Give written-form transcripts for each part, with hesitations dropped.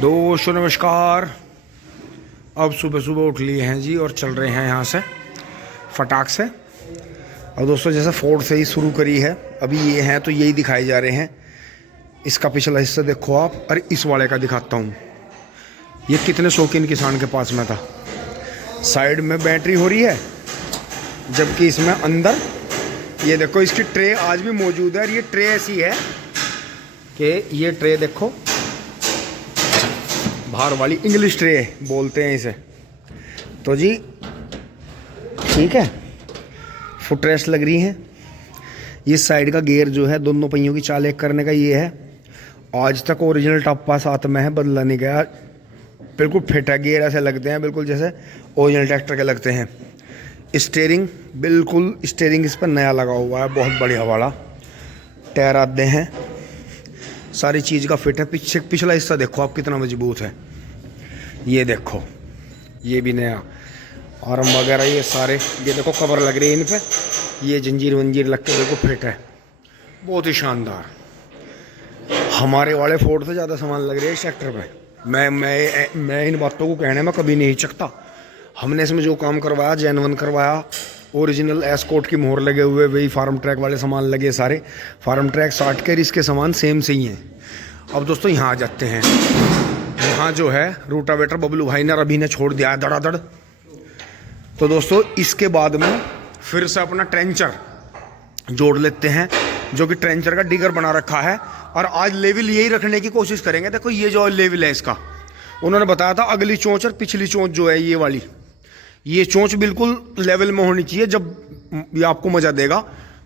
दोस्तों नमस्कार। अब सुबह सुबह उठ लिए हैं जी और चल रहे हैं यहाँ से फटाक से। अब दोस्तों जैसे फोर्ड से ही शुरू करी है, अभी ये हैं तो यही दिखाए जा रहे हैं। इसका पिछला हिस्सा देखो आप, और इस वाले का दिखाता हूँ। ये कितने शौकीन किसान के पास में था। साइड में बैटरी हो रही है, जबकि इसमें अंदर ये देखो इसकी ट्रे आज भी मौजूद है। और ये ट्रे ऐसी है कि ये ट्रे देखो, बाहर वाली इंग्लिश ट्रे बोलते हैं इसे। तो जी ठीक है, फुट रेस्ट लग रही है। ये साइड का गियर जो है दोनों पहियों की चाल एक करने का ये है। आज तक ओरिजिनल टप्पा साथ में है, बदला नहीं गया, बिल्कुल फिट है। गियर ऐसे लगते हैं बिल्कुल जैसे ओरिजिनल ट्रैक्टर के लगते हैं। स्टीयरिंग बिल्कुल, स्टीयरिंग इस पर नया लगा हुआ है, बहुत बढ़िया वाला। टायर आते हैं, सारी चीज़ का फिट है। पीछे पिछला हिस्सा देखो आप कितना मजबूत है। ये देखो ये भी नया, आर्म वगैरह ये सारे, ये देखो कवर लग रही है इन पे, ये जंजीर वंजीर लग के देखो फिट है, बहुत ही शानदार। हमारे वाले फोर्ड से ज़्यादा सामान लग रही है इस ट्रैक्टर पे। मैं इन बातों को कहने में कभी नहीं हिचकता। हमने इसमें जो काम करवाया, जेन्युइन करवाया, ओरिजिनल एस्कॉर्ट की मोहर लगे हुए, वही फार्म ट्रैक वाले सामान लगे सारे। फार्म ट्रैक 60 के इसके सामान सेम से ही हैं। अब दोस्तों यहाँ आ जाते हैं। यहाँ जो है रूटावेटर बबलू भाई ने अभी ने छोड़ दिया है धड़ाधड़। तो दोस्तों इसके बाद में फिर से अपना ट्रेंचर जोड़ लेते हैं, जो कि ट्रेंचर का डिगर बना रखा है। और आज लेवल यही रखने की कोशिश करेंगे। देखो ये जो लेवल है इसका, उन्होंने बताया था अगली चोंच और पिछली चोंच जो है ये वाली, ये चोंच बिल्कुल लेवल में होनी चाहिए। जब ये आपको मज़ा देगा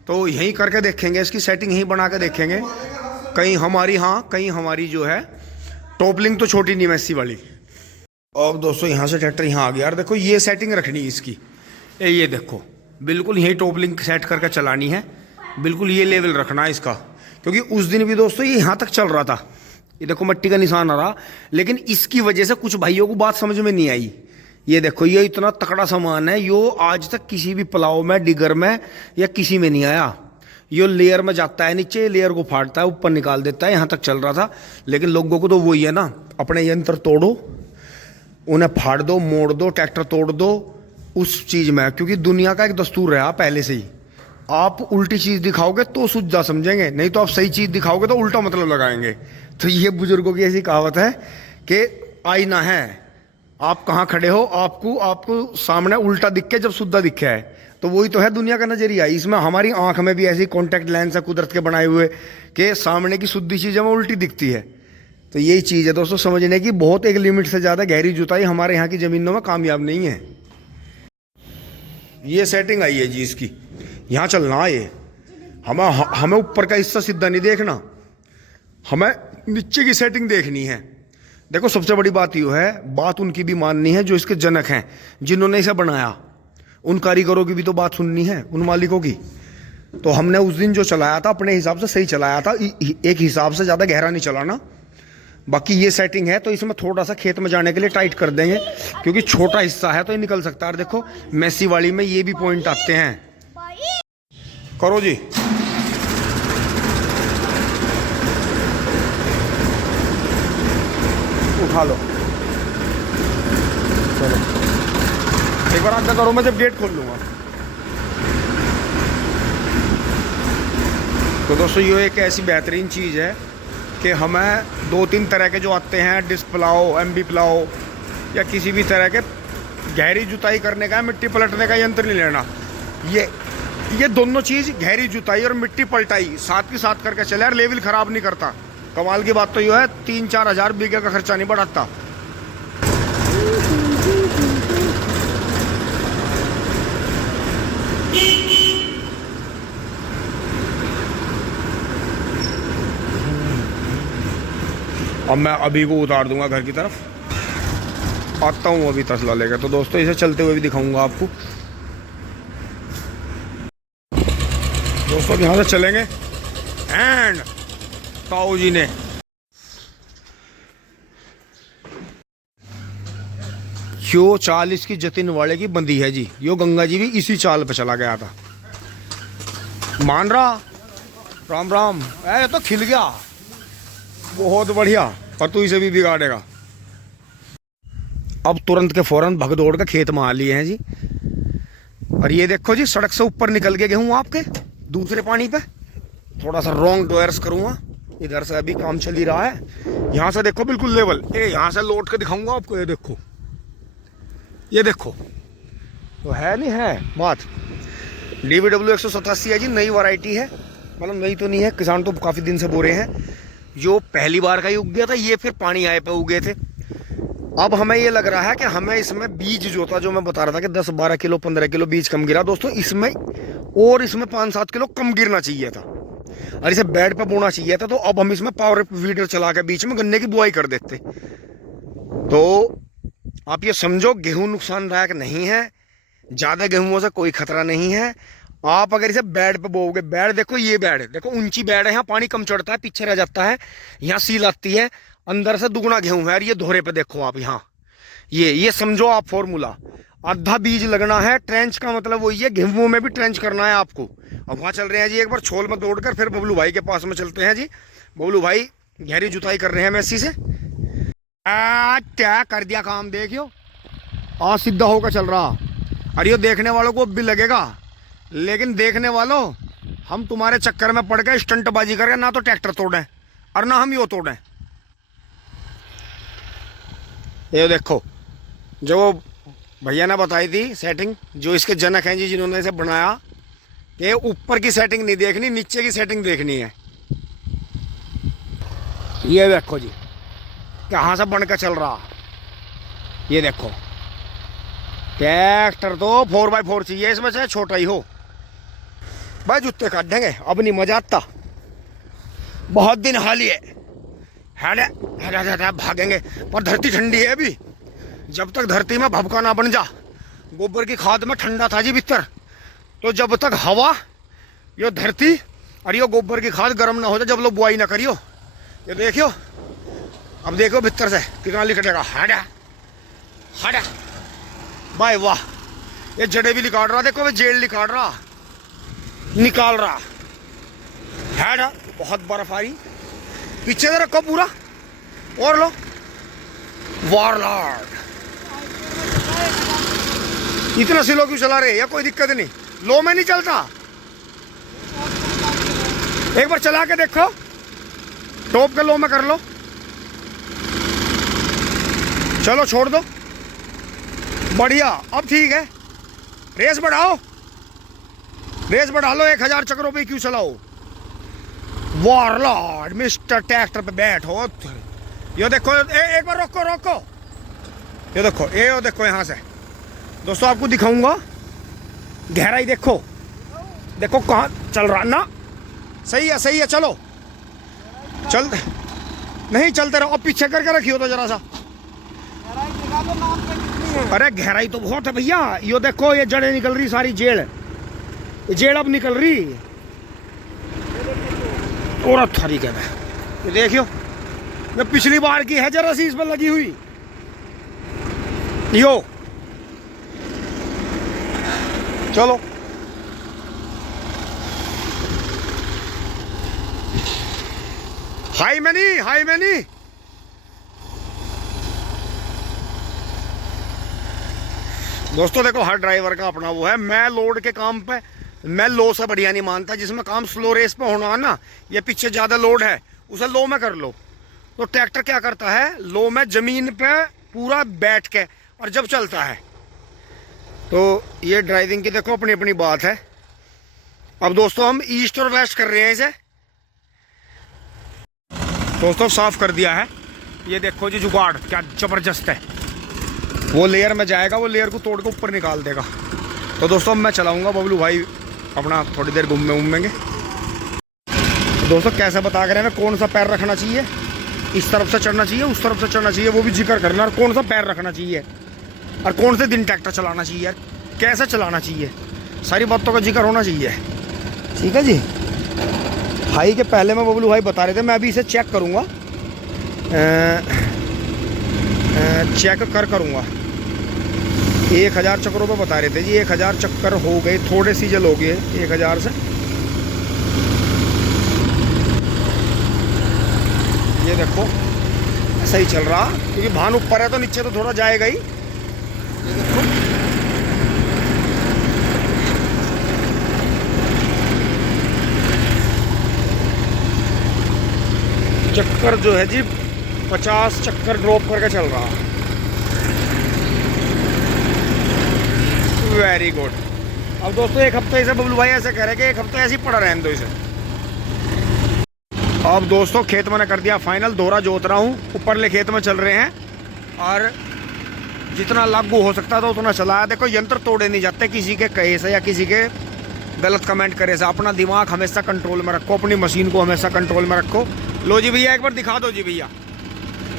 तो यहीं करके देखेंगे, इसकी सेटिंग यहीं बना के देखेंगे। कहीं हमारी, हाँ कहीं हमारी जो है टॉपलिंग तो छोटी नहीं मैसी वाली। अब दोस्तों यहाँ से ट्रैक्टर यहाँ आ गया। और देखो ये सेटिंग रखनी है इसकी, ये देखो बिल्कुल यही टॉपलिंग सेट करके चलानी है। बिल्कुल ये लेवल रखना है इसका, क्योंकि उस दिन भी दोस्तों ये यहाँ तक चल रहा था। ये देखो मिट्टी का निशान आ रहा, लेकिन इसकी वजह से कुछ भाइयों को बात समझ में नहीं आई। ये देखो ये इतना तकड़ा सामान है, यो आज तक किसी भी प्लाव में, डिगर में या किसी में नहीं आया। यो लेयर में जाता है नीचे, लेयर को फाड़ता है, ऊपर निकाल देता है। यहाँ तक चल रहा था। लेकिन लोगों को तो वही है ना, अपने यंत्र तोड़ो, उन्हें फाड़ दो, मोड़ दो, ट्रैक्टर तोड़ दो उस चीज़ में। क्योंकि दुनिया का एक दस्तूर रहा पहले से ही, आप उल्टी चीज़ दिखाओगे तो सुझा समझेंगे, नहीं तो आप सही चीज़ दिखाओगे तो उल्टा मतलब लगाएंगे। तो ये बुजुर्गों की ऐसी कहावत है कि आईना है, आप कहाँ खड़े हो, आपको सामने उल्टा दिख के जब शुद्धा दिखे है, तो वही तो है दुनिया का नजरिया। इसमें हमारी आंख में भी ऐसी कॉन्टैक्ट लेंस है कुदरत के बनाए हुए कि सामने की शुद्ध चीज़ हमें उल्टी दिखती है। तो यही चीज़ है दोस्तों समझने की। बहुत एक लिमिट से ज़्यादा गहरी जुताई हमारे यहाँ की ज़मीनों में कामयाब नहीं है। ये सेटिंग आई है जी इसकी, यहाँ चलना है ये। हमें ऊपर का हिस्सा सीधा नहीं देखना, हमें नीचे की सेटिंग देखनी है। देखो सबसे बड़ी बात यह है, बात उनकी भी माननी है जो इसके जनक हैं, जिन्होंने इसे बनाया। उन कारीगरों की भी तो बात सुननी है, उन मालिकों की। तो हमने उस दिन जो चलाया था अपने हिसाब से सही चलाया था, एक हिसाब से ज़्यादा गहरा नहीं चलाना। बाकी ये सेटिंग है तो इसमें थोड़ा सा खेत में जाने के लिए टाइट कर देंगे, क्योंकि छोटा हिस्सा है तो ये निकल सकता है। देखो मैसी वाली में ये भी पॉइंट आते हैं। करो जी, उठा लो, चलो एक बार आगे करो, मैं जब गेट खोल लूँगा। तो दोस्तों ये एक ऐसी बेहतरीन चीज़ है कि हमें 2-3 तरह के जो आते हैं, डिस्क प्लाओ, एमबी प्लाओ, या किसी भी तरह के गहरी जुताई करने का, मिट्टी पलटने का यंत्र नहीं लेना। ये दोनों चीज़, गहरी जुताई और मिट्टी पलटाई, साथ के साथ करके चले यार, लेवल ख़राब नहीं करता। कमाल की बात तो ये है 3-4 हज़ार बीघे का खर्चा नहीं बढ़ाता। अब मैं अभी को उतार दूंगा घर की तरफ, आता हूँ अभी तसला लेकर। तो दोस्तों इसे चलते हुए भी दिखाऊंगा आपको। दोस्तों यहाँ से चलेंगे एंड ताऊ जी ने यो चाल इसकी जतिन वाले की बंदी है जी। यो गंगा जी भी इसी चाल पे चला गया था। मान रहा, राम राम, ये तो खिल गया, बहुत बढ़िया। और तू इसे भी बिगाड़ेगा। अब तुरंत के फौरन भग दौड़ के खेत में आ लिए हैं जी। और ये देखो जी, सड़क से ऊपर निकल के गेहूँ आपके दूसरे पानी पे। थोड़ा सा रॉन्ग टर्न्स करूँगा, इधर से अभी काम चल ही रहा है। यहाँ से देखो बिल्कुल लेवल, यहाँ से लौट के दिखाऊंगा आपको। ये देखो, ये देखो, तो है नहीं है बात। DVW 187 है जी, नई वैरायटी है, मतलब नई तो नहीं है, किसान तो काफ़ी दिन से बो रहे हैं। जो पहली बार का ही उग गया था, ये फिर पानी आए पे उगे थे। अब हमें ये लग रहा है कि हमें इसमें बीज जो था, जो मैं बता रहा था कि 10-12 किलो 15 किलो बीज कम गिरा दोस्तों, इसमें 5-7 किलो कम गिरना चाहिए था और इसे बेड पे बोना चाहिए था। तो अब हम इसमें पावर वीडर चला के बीच में गन्ने की बुआई कर देते। तो आप ये समझो, गेहूं नुकसानदायक नहीं है, ज़्यादा गेहूं से कोई खतरा नहीं है। आप अगर इसे बेड पे बोओगे, बेड देखो, ये बेड देखो, ऊंची बेड है, यहाँ पानी कम चढ़ता है, पीछे रह जाता है, यहाँ सील आती है, अंदर से दुगना गेहूं है। और ये दोहरे पे देखो आप, यहाँ ये समझो आप फॉर्मूला। आधा बीज लगना है, ट्रेंच का मतलब वही है, गेहूं में भी ट्रेंच करना है आपको। अब वहाँ चल रहे हैं जी, एक बार छोल में दौड़ कर फिर बबलू भाई के पास में चलते हैं जी। बबलू भाई गहरी जुताई कर रहे हैं मेसी से। क्या कर दिया काम, देखियो आज सीधा होकर चल रहा। और ये देखने वालों को भी लगेगा, लेकिन देखने वालों, हम तुम्हारे चक्कर में पड़ गए स्टंटबाजी करके, ना तो ट्रैक्टर तोड़े और ना हम यो तोड़े। ये देखो, जो भैया ने बताई थी सेटिंग, जो इसके जनक हैं जी, जिन्होंने इसे बनाया, कि ऊपर की सेटिंग नहीं देखनी, नीचे की सेटिंग देखनी है। ये देखो जी, कहाँ से बनकर चल रहा। ये देखो, ट्रैक्टर तो 4x4 चाहिए इसमें, चाहे छोटा ही हो। भाई जूते काट देंगे, अब नहीं मजा आता, बहुत दिन हाल ही है भागेंगे। पर धरती ठंडी है अभी, जब तक धरती में भभका ना बन जा। गोबर की खाद में ठंडा था जी भीतर, तो जब तक हवा, यो धरती और यो गोबर की खाद गर्म ना हो जाए, जब लोग बुआई ना करियो। ये देखियो, अब देखो भीतर से कितना लिखटेगा, हटा हटा। भाई वाह, ये जड़े भी निकाल रहा, देखो जेल निकाल रहा, निकाल रहा है ना। बहुत बर्फ आ रही, पीछे से रखो पूरा, और लो वारलॉर्ड। इतना स्लो क्यों चला रहे, या कोई दिक्कत नहीं, लो में नहीं चलता। एक बार चला के देखो, टॉप के लो में कर लो, चलो छोड़ दो, बढ़िया। अब ठीक है, रेस बढ़ाओ, रेस बढ़ा लो, 1000 चक्रों पे क्यों चलाओ। वारलॉर्ड मिस्टर ट्रैक्टर पे बैठो। ये देखो, एक बार रोको रोको, ये देखो, ये देखो, यहाँ से दोस्तों आपको दिखाऊंगा गहराई। देखो देखो कहाँ चल रहा ना, सही है सही है, चलो चल, नहीं चलते रहो। अब पीछे करके रखियो तो जरा सा। अरे गहराई तो बहुत है भैया, यो देखो, ये जड़ें निकल रही सारी, जेड़ अब निकल रही, और थारी क्या है। ये देखियो, ये पिछली बार की है, जरा सी इस पर लगी हुई। यो चलो, हाई में नहीं, हाई में नहीं। दोस्तों देखो, हर ड्राइवर का अपना वो है। मैं लोड के काम पे मैं लो से बढ़िया नहीं मानता। जिसमें काम स्लो रेस पे होना है ना, ये पीछे ज़्यादा लोड है, उसे लो में कर लो। तो ट्रैक्टर क्या करता है, लो में ज़मीन पे पूरा बैठ के और जब चलता है। तो ये ड्राइविंग की देखो अपनी अपनी बात है। अब दोस्तों हम ईस्ट और वेस्ट कर रहे हैं इसे। दोस्तों साफ कर दिया है, ये देखो जी, जुगाड़ क्या ज़बरदस्त है। वो लेयर में जाएगा, वो लेयर को तोड़ के ऊपर निकाल देगा। तो दोस्तों मैं चलाऊंगा, बबलू भाई अपना थोड़ी देर घूमेंगे। दोस्तों कैसे बता कर रहे हैं, कौन सा पैर रखना चाहिए, इस तरफ से चढ़ना चाहिए, उस तरफ से चढ़ना चाहिए, वो भी जिक्र करना। और कौन सा पैर रखना चाहिए, और कौन से दिन ट्रैक्टर चलाना चाहिए, कैसे चलाना चाहिए, सारी बातों का जिक्र होना चाहिए। ठीक है जी। हाई के पहले में बबलू भाई बता रहे थे, मैं अभी इसे चेक करूँगा, चेक करूँगा। 1000 चक्रों पे बता रहे थे जी, 1000 चक्कर हो गए, थोड़े सी जल हो गए 1000 से। ये देखो सही चल रहा, क्योंकि भान ऊपर है तो नीचे तो थोड़ा जाएगा ही। ये देखो चक्कर जो है जी 50 चक्कर ड्रॉप करके चल रहा। Very good. अब दोस्तों एक हफ्ते इसे बबलू भाई ऐसे कह रहे कि एक हफ्ते ऐसे ही पड़ा रहने दो इसे। अब दोस्तों खेत मैंने कर दिया फाइनल, दोहरा जोत रहा हूँ, ऊपरले खेत में चल रहे हैं और जितना लागू हो सकता था उतना चलाया। देखो यंत्र तोड़े नहीं जाते किसी के कहे से या किसी के गलत कमेंट करे से। अपना दिमाग हमेशा कंट्रोल में रखो, अपनी मशीन को हमेशा कंट्रोल में रखो। लो जी भैया एक बार दिखा दो जी भैया,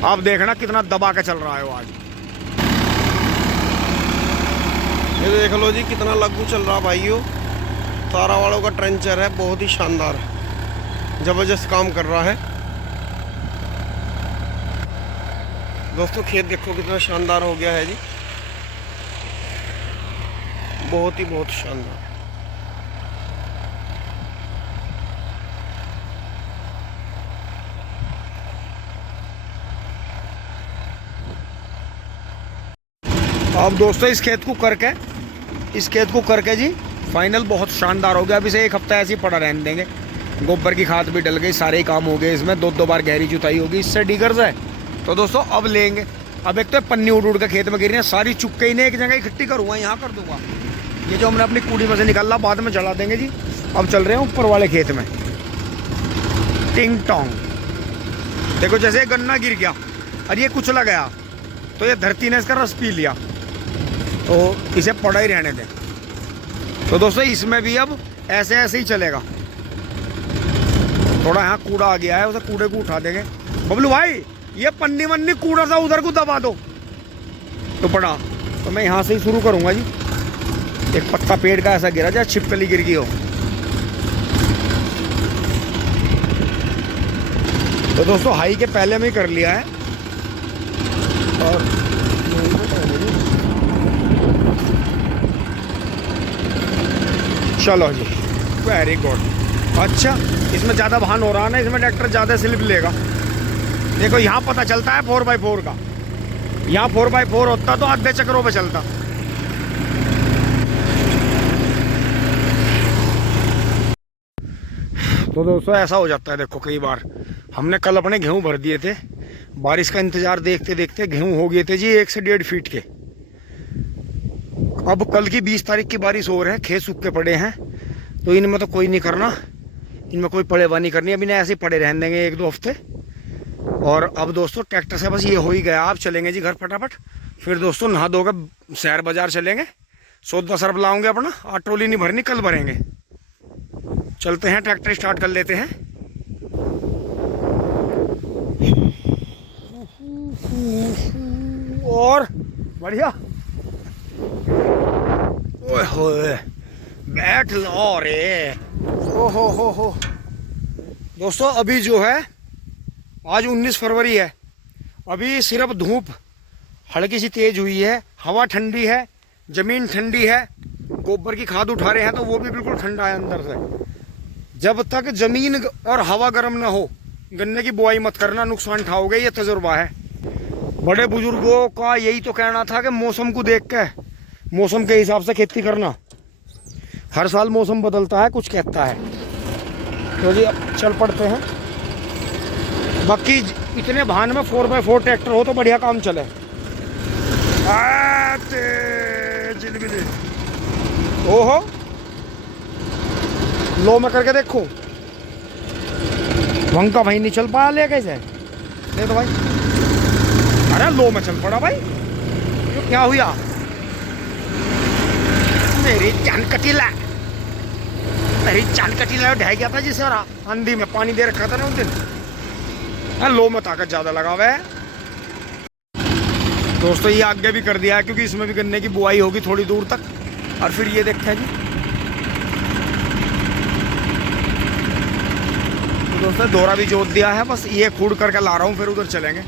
आप देखना कितना दबा के चल रहा है वो आज। ये देख लो जी कितना लागू चल रहा भाइयों। तारा वालों का ट्रेंचर है, बहुत ही शानदार, जबरदस्त काम कर रहा है। दोस्तों खेत देखो कितना शानदार हो गया है जी, बहुत ही बहुत शानदार। अब दोस्तों इस खेत को करके जी फाइनल बहुत शानदार हो गया। अब इसे एक हफ्ता ऐसे ही पड़ा रहने देंगे। गोबर की खाद भी डल गई, सारे ही काम हो गए इसमें, दो बार गहरी जुताई होगी, इससे डिगर्स है। तो दोस्तों अब लेंगे। अब एक तो पन्नी उड़ के खेत में गिरी है, सारी चुपके ही नहीं एक जगह इकट्ठी करूँगा, यहाँ कर दूंगा। ये जो हमने अपनी कूड़ी में से निकाला बाद में जला देंगे जी। अब चल रहे हैं ऊपर वाले खेत में। टिंग टोंग देखो, जैसे गन्ना गिर गया और ये कुचला गया तो ये धरती ने इसका रस पी लिया, तो इसे पड़ा ही रहने दें। तो दोस्तों इसमें भी अब ऐसे ऐसे ही चलेगा। थोड़ा यहाँ कूड़ा आ गया है, उसे कूड़े को उठा देंगे। बबलू भाई ये पन्नी वन्नी कूड़ा सा उधर को दबा दो तो पड़ा। तो मैं यहाँ से ही शुरू करूँगा जी। एक पत्ता पेड़ का ऐसा गिरा जैसे छिपकली गिर गई हो। तो दोस्तों हाई के पहले में ही कर लिया है। और चलो जी वेरी गुड। अच्छा इसमें ज़्यादा भान हो रहा है ना, इसमें ट्रैक्टर ज़्यादा स्लिप लेगा। देखो यहाँ पता चलता है 4x4 का, यहाँ 4x4 होता तो आधे चक्रों पे चलता। तो दोस्तों ऐसा हो जाता है, देखो कई बार हमने कल अपने गेहूं भर दिए थे, बारिश का इंतजार देखते देखते गेहूं हो गए थे जी 1 से 1.5 फीट के। अब कल की 20 तारीख की बारिश हो रही है, खेत सूख के पड़े हैं, तो इनमें तो कोई नहीं करना, इनमें कोई पड़ेवानी करनी, अभी ऐसे ही पड़े रहने देंगे 1-2 हफ्ते। और अब दोस्तों ट्रैक्टर से बस ये हो ही गया, आप चलेंगे जी घर फटाफट। फिर दोस्तों नहा धोकर शहर बाजार चलेंगे, सौदा सरब लाऊंगे अपना, आज ट्रोली नहीं भरनी कल भरेंगे। चलते हैं ट्रैक्टर स्टार्ट कर लेते हैं। और बढ़िया ओए होए बैठ लो रे। ओ हो दोस्तों अभी जो है आज 19 फरवरी है, अभी सिर्फ धूप हल्की सी तेज हुई है, हवा ठंडी है, जमीन ठंडी है, गोबर की खाद उठा रहे हैं तो वो भी बिल्कुल ठंडा है अंदर से। जब तक जमीन और हवा गर्म ना हो गन्ने की बुआई मत करना, नुकसान उठाओगे, ये तजुर्बा है। बड़े बुजुर्गों का यही तो कहना था कि मौसम को देख के, मौसम के हिसाब से खेती करना। हर साल मौसम बदलता है, कुछ कहता है। तो जी अब चल पड़ते हैं। बाकी इतने भान में 4x4 ट्रैक्टर हो तो बढ़िया काम चले। ओहो लो मैं करके देखो, वंका भाई नहीं चल पाया ले कैसे, ले तो भाई। अरे लो मैं चल पड़ा भाई, ये क्या हुआ मेरी जान कटीला, मेरी जान कटीला ढह गया था जी सारा, आंधी में पानी दे रखा था ना उस दिन। लो में ताकत ज्यादा लगा हुआ है दोस्तों। ये आगे भी कर दिया है क्योंकि इसमें भी गन्ने की बुआई होगी थोड़ी दूर तक। और फिर ये देखते हैं जी, तो दोस्तों दोहरा भी जोत दिया है, बस ये खूड़ करके ला रहा हूँ, फिर उधर चलेंगे।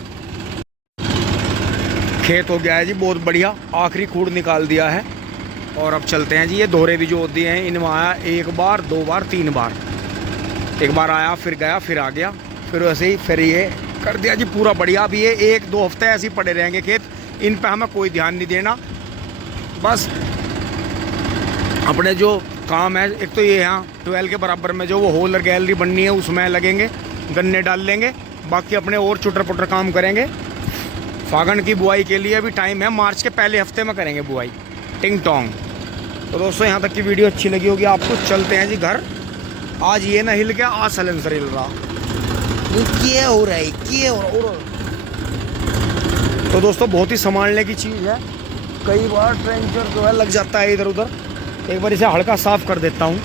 खेत हो गया है जी बहुत बढ़िया, आखिरी खूड़ निकाल दिया है और अब चलते हैं जी। ये दोहरे भी जोत दिए हैं, इनमें आया 1 बार 2 बार 3 बार, 1 बार आया फिर गया फिर आ गया, फिर वैसे ही फिर ये कर दिया जी पूरा बढ़िया। अब ये 1-2 हफ्ते ऐसे ही पड़े रहेंगे खेत, इन पे हमें कोई ध्यान नहीं देना। बस अपने जो काम है, एक तो ये यहाँ 12 के बराबर में जो वो होलर गैलरी बननी है उसमें लगेंगे, गन्ने डाल लेंगे। बाकी अपने और चुटर पुटर काम करेंगे। फागण की बुआई के लिए अभी टाइम है, मार्च के पहले हफ्ते में करेंगे बुआई, टिंग टोंग। तो दोस्तों यहाँ तक की वीडियो अच्छी लगी होगी आपको। चलते हैं जी घर। आज ये ना हिल गया, आज सलेंसर हिल रहा, क्या हो रहा है, क्या हो रहा है। तो दोस्तों बहुत ही संभालने की चीज़ है। कई बार ट्रेंचर जो है लग जाता है इधर उधर। एक बार इसे हल्का साफ कर देता हूँ,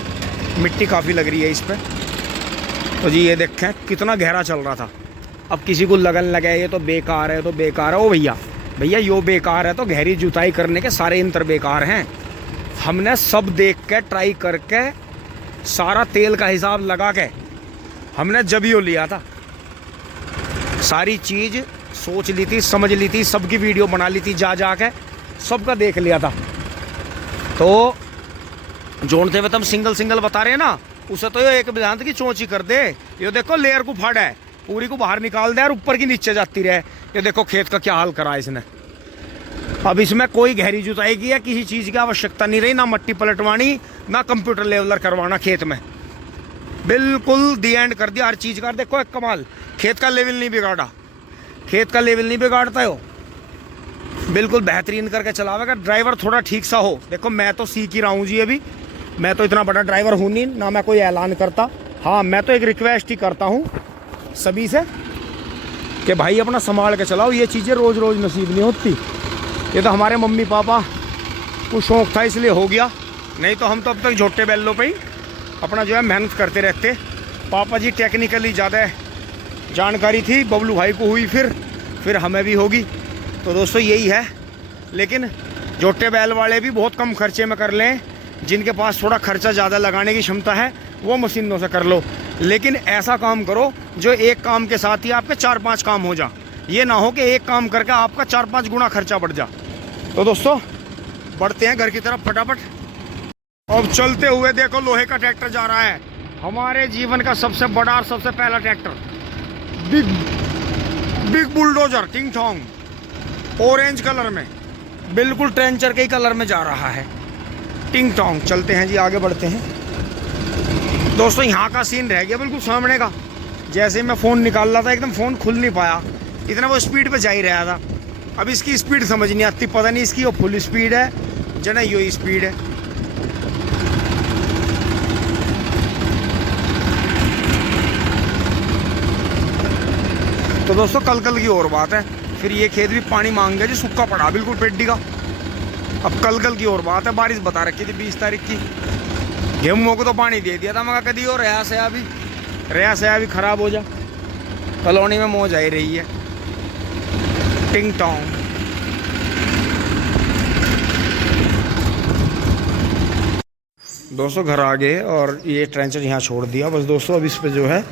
मिट्टी काफ़ी लग रही है इस पर। तो जी ये देखें कितना गहरा चल रहा था। अब किसी को लगन लगे ये तो बेकार है, तो बेकार है। ओ भैया भैया यो बेकार है तो गहरी जुताई करने के सारे यंत्र बेकार हैं। हमने सब देख के ट्राई करके सारा तेल का हिसाब लगा के हमने जब यो लिया था। सारी चीज़ सोच ली थी, समझ ली थी, सबकी वीडियो बना ली थी, जा के सबका देख लिया था। तो जोड़ते हुए तुम सिंगल बता रहे हैं ना, उसे तो ये एक बिलांत की चोंची कर दे। ये देखो लेयर को फाड़ा है, पूरी को बाहर निकाल दे और ऊपर की नीचे जाती रहे। ये देखो खेत का क्या हाल करा इसने। अब इसमें कोई गहरी जुताई की है, किसी चीज़ की आवश्यकता नहीं रही, ना मट्टी पलटवानी, ना कंप्यूटर लेवलर करवाना खेत में। बिल्कुल दी एंड कर दिया हर चीज़ का। देखो एक कमाल, खेत का लेवल नहीं बिगाड़ा, खेत का लेवल नहीं बिगाड़ता हो, बिल्कुल बेहतरीन करके चलावेगा। ड्राइवर थोड़ा ठीक सा हो। देखो मैं तो सीख ही रहा हूँ जी अभी, मैं तो इतना बड़ा ड्राइवर हूँ नहीं, ना मैं कोई ऐलान करता। हाँ मैं तो एक रिक्वेस्ट ही करता हूँ सभी से कि भाई अपना संभाल के चलाओ। ये चीज़ें रोज़ रोज़ नसीब नहीं होती। ये तो हमारे मम्मी पापा को शौक़ था इसलिए हो गया, नहीं तो हम तो अब तक झोटे बैलों पे ही अपना जो है मेहनत करते रहते। पापा जी टेक्निकली ज़्यादा जानकारी थी, बबलू भाई को हुई, फिर हमें भी होगी। तो दोस्तों यही है। लेकिन जोटे बैल वाले भी बहुत कम खर्चे में कर लें। जिनके पास थोड़ा खर्चा ज़्यादा लगाने की क्षमता है वो मशीनों से कर लो, लेकिन ऐसा काम करो जो एक काम के साथ ही आपके 4-5 काम हो जा। ये ना हो कि एक काम करके आपका 4-5 गुना खर्चा बढ़ जा। तो दोस्तों बढ़ते हैं घर की तरफ फटाफट। अब चलते हुए देखो लोहे का ट्रैक्टर जा रहा है, हमारे जीवन का सबसे बड़ा और सबसे पहला ट्रैक्टर, बिग बुलडोजर टिंग टोंग, ऑरेंज कलर में, बिल्कुल ट्रेंचर के ही कलर में जा रहा है, टिंग टोंग। चलते हैं जी आगे बढ़ते हैं। दोस्तों यहाँ का सीन रह गया बिल्कुल सामने का। जैसे मैं फ़ोन निकाल रहा था एकदम फ़ोन खुल नहीं पाया, इतना वो स्पीड पे जा ही रहा था। अब इसकी स्पीड समझ नहीं आती, पता नहीं इसकी वो फुल स्पीड है जना यो स्पीड है। तो दोस्तों कल की और बात है, फिर ये खेत भी पानी मांग गया जी, सूखा पड़ा बिल्कुल पेड्डी का। अब कल की और बात है, बारिश बता रखी थी 20 तारीख की। गेहूँ को तो पानी दे दिया था, मगर कभी और रेया से भी खराब हो जा। कॉलोनी में मौज आई रही है, टिंग टोंग। दोस्तों घर आ गए और ये ट्रेंचर यहाँ छोड़ दिया। बस दोस्तों अब इस पे जो है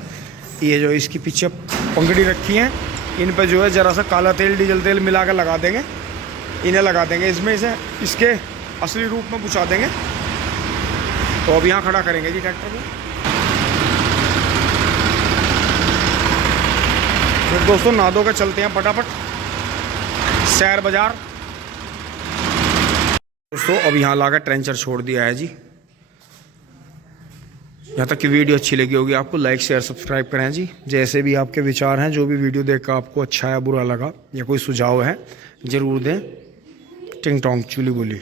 ये जो इसकी पीछे पंगड़ी रखी है, इन पे जो है ज़रा सा काला तेल डीजल तेल मिला कर लगा देंगे, इन्हें लगा देंगे इसमें, इसे इसके असली रूप में पहुँचा देंगे। तो अब यहाँ खड़ा करेंगे जी ट्रैक्टर को। फिर दोस्तों नादों के चलते हैं फटाफट शहर बाजार। दोस्तों अब यहाँ लाकर ट्रेंचर छोड़ दिया है जी। यहाँ तक की वीडियो अच्छी लगी होगी आपको, लाइक शेयर सब्सक्राइब करें जी। जैसे भी आपके विचार हैं, जो भी वीडियो देखकर आपको अच्छा या बुरा लगा या कोई सुझाव है ज़रूर दें। टिंग टोंग चुली बोली।